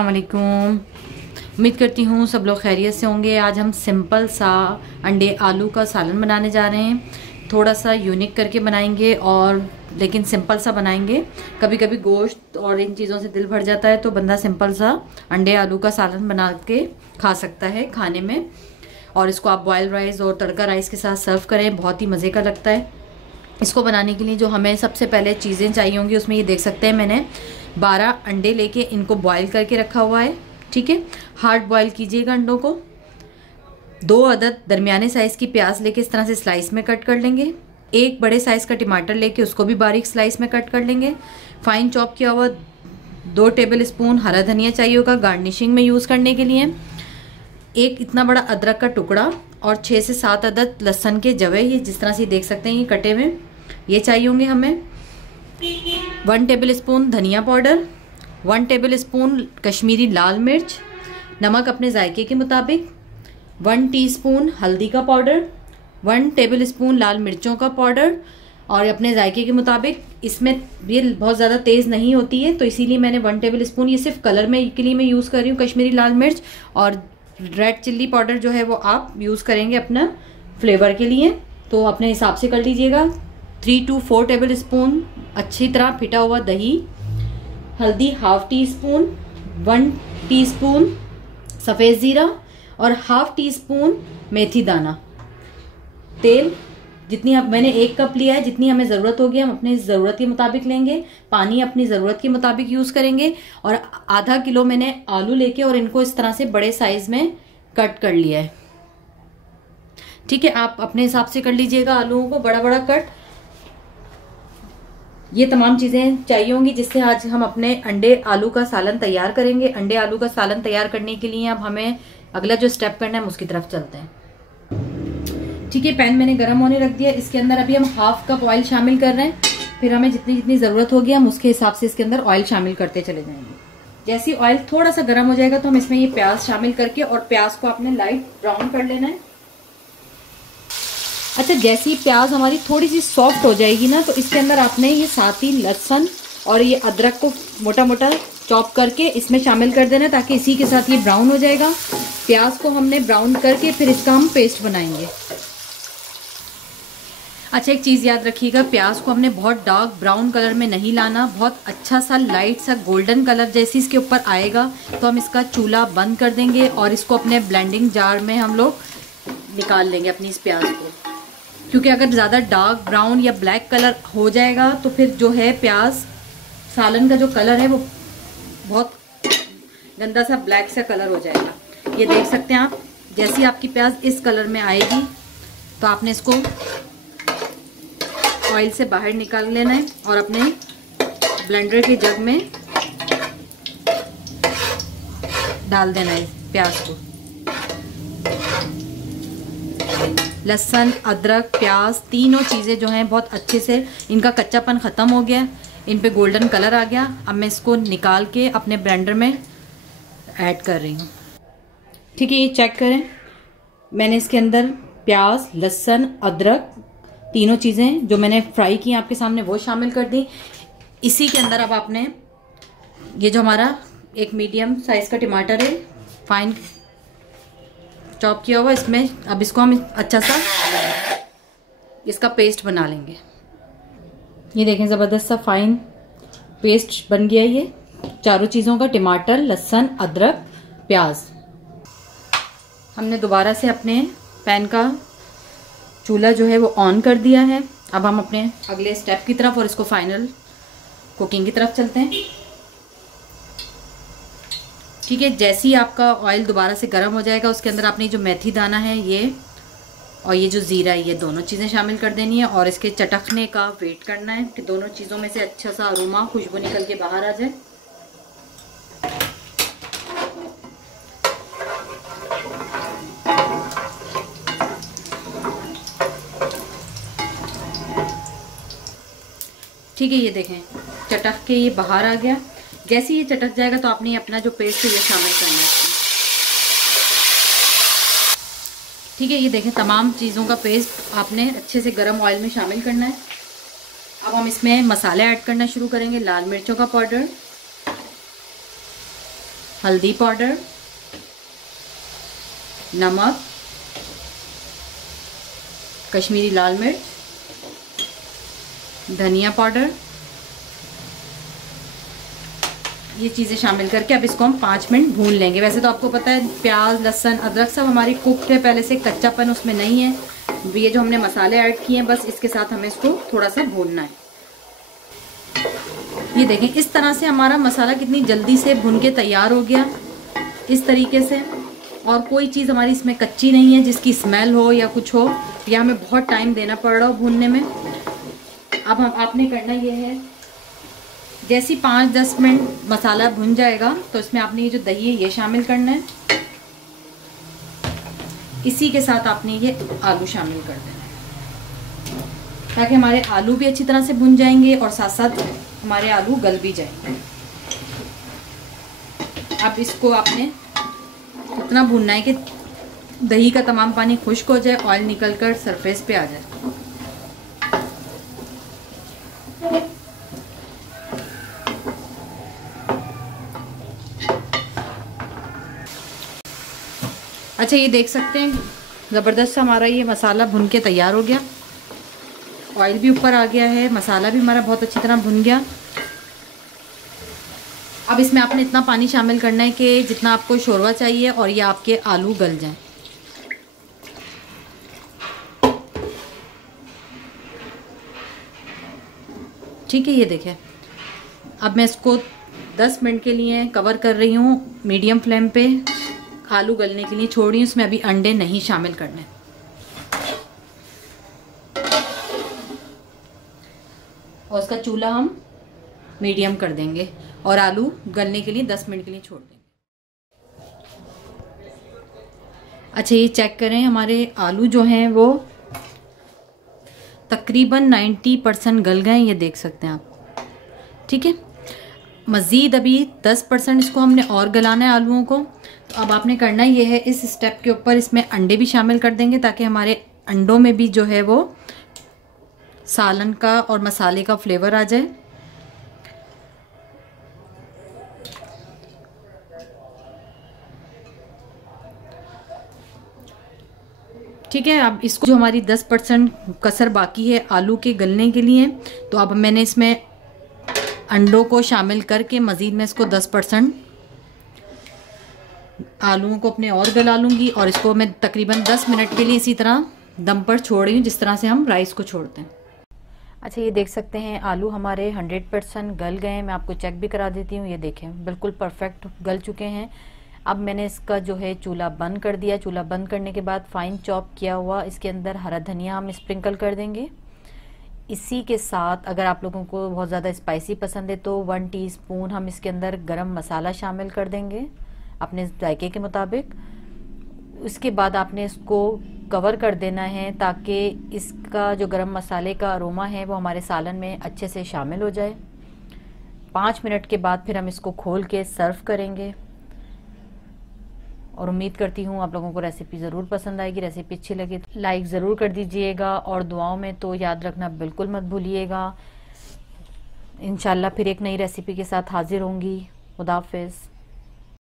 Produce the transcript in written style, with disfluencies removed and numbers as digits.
अस्सलाम वालेकुम। उम्मीद करती हूँ सब लोग खैरियत से होंगे। आज हम सिंपल सा अंडे आलू का सालन बनाने जा रहे हैं। थोड़ा सा यूनिक करके बनाएंगे और लेकिन सिंपल सा बनाएंगे। कभी कभी गोश्त और इन चीज़ों से दिल भर जाता है तो बंदा सिंपल सा अंडे आलू का सालन बना के खा सकता है खाने में। और इसको आप बॉयल राइस और तड़का राइस के साथ सर्व करें, बहुत ही मज़े का लगता है। इसको बनाने के लिए जो हमें सबसे पहले चीज़ें चाहिए होंगी उसमें ये देख सकते हैं मैंने 12 अंडे लेके इनको बॉयल करके रखा हुआ है। ठीक है, हार्ड बॉयल कीजिएगा अंडों को। 2 अदद दरमियाने साइज़ की प्याज लेके इस तरह से स्लाइस में कट कर लेंगे। 1 बड़े साइज़ का टमाटर लेके उसको भी बारीक स्लाइस में कट कर लेंगे। फाइन चॉप किया हुआ 2 टेबल स्पून हरा धनिया चाहिए होगा गार्निशिंग में यूज़ करने के लिए। 1 इतना बड़ा अदरक का टुकड़ा और 6 से 7 अदद लहसुन के जवे, ये जिस तरह से देख सकते हैं ये कटे हुए, ये चाहिए होंगे हमें। 1 टेबल स्पून धनिया पाउडर, 1 टेबल स्पून कश्मीरी लाल मिर्च, नमक अपने जायके के मुताबिक, 1 टीस्पून हल्दी का पाउडर, 1 टेबल स्पून लाल मिर्चों का पाउडर और अपने जायके के मुताबिक। इसमें ये बहुत ज़्यादा तेज़ नहीं होती है तो इसीलिए मैंने 1 टेबल स्पून, ये सिर्फ कलर में के लिए मैं यूज़ कर रही हूँ कश्मीरी लाल मिर्च। और रेड चिल्ली पाउडर जो है वो आप यूज़ करेंगे अपना फ्लेवर के लिए, तो अपने हिसाब से कर लीजिएगा। 3 to 4 टेबल स्पून अच्छी तरह फिटा हुआ दही, हल्दी 1/2 टीस्पून, 1 टीस्पून सफ़ेद ज़ीरा और 1/2 टीस्पून मेथी दाना। तेल जितनी मैंने 1 कप लिया है, जितनी हमें ज़रूरत होगी हम अपनी ज़रूरत के मुताबिक लेंगे। पानी अपनी ज़रूरत के मुताबिक यूज़ करेंगे। और आधा किलो मैंने आलू लेके और इनको इस तरह से बड़े साइज़ में कट कर लिया है। ठीक है, आप अपने हिसाब से कर लीजिएगा आलूओं को बड़ा बड़ा कट। ये तमाम चीज़ें चाहिए होंगी जिससे आज हम अपने अंडे आलू का सालन तैयार करेंगे। अंडे आलू का सालन तैयार करने के लिए अब हमें अगला जो स्टेप करना है हम उसकी तरफ चलते हैं। ठीक है, पैन मैंने गर्म होने रख दिया। इसके अंदर अभी हम 1/2 कप ऑयल शामिल कर रहे हैं। फिर हमें जितनी जितनी ज़रूरत होगी हम उसके हिसाब से इसके अंदर ऑयल शामिल करते चले जाएंगे। जैसे ऑयल थोड़ा सा गर्म हो जाएगा तो हम इसमें ये प्याज शामिल करके और प्याज को आपने लाइट ब्राउन कर लेना है। अच्छा, जैसी प्याज हमारी थोड़ी सी सॉफ्ट हो जाएगी ना तो इसके अंदर आपने ये साथ ही लहसुन और ये अदरक को मोटा मोटा चॉप करके इसमें शामिल कर देना ताकि इसी के साथ ये ब्राउन हो जाएगा। प्याज को हमने ब्राउन करके फिर इसका हम पेस्ट बनाएंगे। अच्छा, एक चीज़ याद रखिएगा, प्याज को हमने बहुत डार्क ब्राउन कलर में नहीं लाना, बहुत अच्छा सा लाइट सा गोल्डन कलर जैसे इसके ऊपर आएगा तो हम इसका चूल्हा बंद कर देंगे और इसको अपने ब्लेंडिंग जार में हम लोग निकाल लेंगे अपनी इस प्याज को। क्योंकि अगर ज़्यादा डार्क ब्राउन या ब्लैक कलर हो जाएगा तो फिर जो है प्याज सालन का जो कलर है वो बहुत गंदा सा ब्लैक सा कलर हो जाएगा। ये देख सकते हैं आप, जैसी आपकी प्याज इस कलर में आएगी तो आपने इसको ऑयल से बाहर निकाल लेना है और अपने ब्लेंडर के जग में डाल देना है प्याज को। लहसुन, अदरक, प्याज तीनों चीज़ें जो हैं बहुत अच्छे से इनका कच्चापन ख़त्म हो गया, इन पे गोल्डन कलर आ गया। अब मैं इसको निकाल के अपने ब्लेंडर में ऐड कर रही हूँ। ठीक है, ये चेक करें, मैंने इसके अंदर प्याज, लहसुन, अदरक तीनों चीज़ें जो मैंने फ्राई की आपके सामने वो शामिल कर दी। इसी के अंदर अब आपने ये जो हमारा एक मीडियम साइज़ का टमाटर है फाइन चॉप किया हुआ, इसमें अब इसको हम अच्छा सा इसका पेस्ट बना लेंगे। ये देखें, ज़बरदस्त सा फाइन पेस्ट बन गया है ये चारों चीज़ों का, टमाटर, लहसुन, अदरक, प्याज। हमने दोबारा से अपने पैन का चूल्हा जो है वो ऑन कर दिया है। अब हम अपने अगले स्टेप की तरफ और इसको फाइनल कुकिंग की तरफ चलते हैं। ठीक है, जैसे ही आपका ऑयल दोबारा से गर्म हो जाएगा उसके अंदर आपने जो मेथी दाना है ये और ये जो ज़ीरा है ये दोनों चीज़ें शामिल कर देनी है और इसके चटकने का वेट करना है कि दोनों चीज़ों में से अच्छा सा अरोमा खुशबू निकल के बाहर आ जाए। ठीक है, ये देखें चटक के ये बाहर आ गया। जैसे ये चटक जाएगा तो आपने अपना जो पेस्ट है ये शामिल करना है। ठीक है, ये देखें तमाम चीज़ों का पेस्ट आपने अच्छे से गरम ऑयल में शामिल करना है। अब हम इसमें मसाले ऐड करना शुरू करेंगे। लाल मिर्चों का पाउडर, हल्दी पाउडर, नमक, कश्मीरी लाल मिर्च, धनिया पाउडर, ये चीज़ें शामिल करके अब इसको हम 5 मिनट भून लेंगे। वैसे तो आपको पता है प्याज, लहसुन, अदरक सब हमारी कुकड है पहले से, कच्चापन उसमें नहीं है। ये जो हमने मसाले ऐड किए हैं बस इसके साथ हमें इसको थोड़ा सा भूनना है। ये देखें इस तरह से हमारा मसाला कितनी जल्दी से भुन के तैयार हो गया, इस तरीके से। और कोई चीज़ हमारी इसमें कच्ची नहीं है जिसकी स्मेल हो या कुछ हो, या हमें बहुत टाइम देना पड़ रहा हो भूनने में। अब आपने करना ये है, जैसे 5-10 मिनट मसाला भुन जाएगा तो इसमें आपने ये जो दही है ये शामिल करना है। इसी के साथ आपने ये आलू शामिल कर देना है ताकि हमारे आलू भी अच्छी तरह से भुन जाएंगे और साथ साथ हमारे आलू गल भी जाएंगे। अब इसको आपने इतना भूनना है कि दही का तमाम पानी खुश्क हो जाए, ऑयल निकलकर सरफेस पे आ जाए। अच्छा ये देख सकते हैं ज़बरदस्त हमारा ये मसाला भुन के तैयार हो गया। ऑयल भी ऊपर आ गया है, मसाला भी हमारा बहुत अच्छी तरह भुन गया। अब इसमें आपने इतना पानी शामिल करना है कि जितना आपको शोरबा चाहिए और ये आपके आलू गल जाएं। ठीक है, ये देखें अब मैं इसको 10 मिनट के लिए कवर कर रही हूँ मीडियम फ्लेम पे, आलू गलने के लिए छोड़ रही हूँ। इसमें अभी अंडे नहीं शामिल करने। और इसका चूल्हा हम मीडियम कर देंगे और आलू गलने के लिए 10 मिनट के लिए छोड़ देंगे। अच्छा ये चेक करें, हमारे आलू जो हैं वो तकरीबन 90% गल गए, ये देख सकते हैं आप। ठीक है, मज़ीद अभी 10% इसको हमने और गलाना है आलूओं को। तो अब आपने करना ये है, इस स्टेप के ऊपर इसमें अंडे भी शामिल कर देंगे ताकि हमारे अंडों में भी जो है वो सालन का और मसाले का फ्लेवर आ जाए। ठीक है, अब इसको जो हमारी 10% कसर बाकी है आलू के गलने के लिए, तो अब मैंने इसमें अंडों को शामिल करके मज़ीद मैं इसको 10% आलूओं को अपने और गला लूँगी और इसको मैं तकरीबन 10 मिनट के लिए इसी तरह दम पर छोड़ रही हूँ जिस तरह से हम राइस को छोड़ते हैं। अच्छा ये देख सकते हैं आलू हमारे 100% गल गए हैं। मैं आपको चेक भी करा देती हूँ, ये देखें बिल्कुल परफेक्ट गल चुके हैं। अब मैंने इसका जो है चूल्हा बंद कर दिया। चूल्हा बंद करने के बाद फाइन चॉप किया हुआ इसके अंदर हरा धनिया हम स्प्रिंकल कर देंगे। इसी के साथ अगर आप लोगों को बहुत ज़्यादा स्पाइसी पसंद है तो 1 टीस्पून हम इसके अंदर गरम मसाला शामिल कर देंगे अपने जायके के मुताबिक। उसके बाद आपने इसको कवर कर देना है ताकि इसका जो गरम मसाले का अरोमा है वो हमारे सालन में अच्छे से शामिल हो जाए। 5 मिनट के बाद फिर हम इसको खोल के सर्व करेंगे और उम्मीद करती हूँ आप लोगों को रेसिपी ज़रूर पसंद आएगी। रेसिपी अच्छी लगे तो लाइक ज़रूर कर दीजिएगा और दुआओं में तो याद रखना बिल्कुल मत भूलिएगा। इंशाल्लाह फिर एक नई रेसिपी के साथ हाजिर होंगी। खुदा हाफिज़।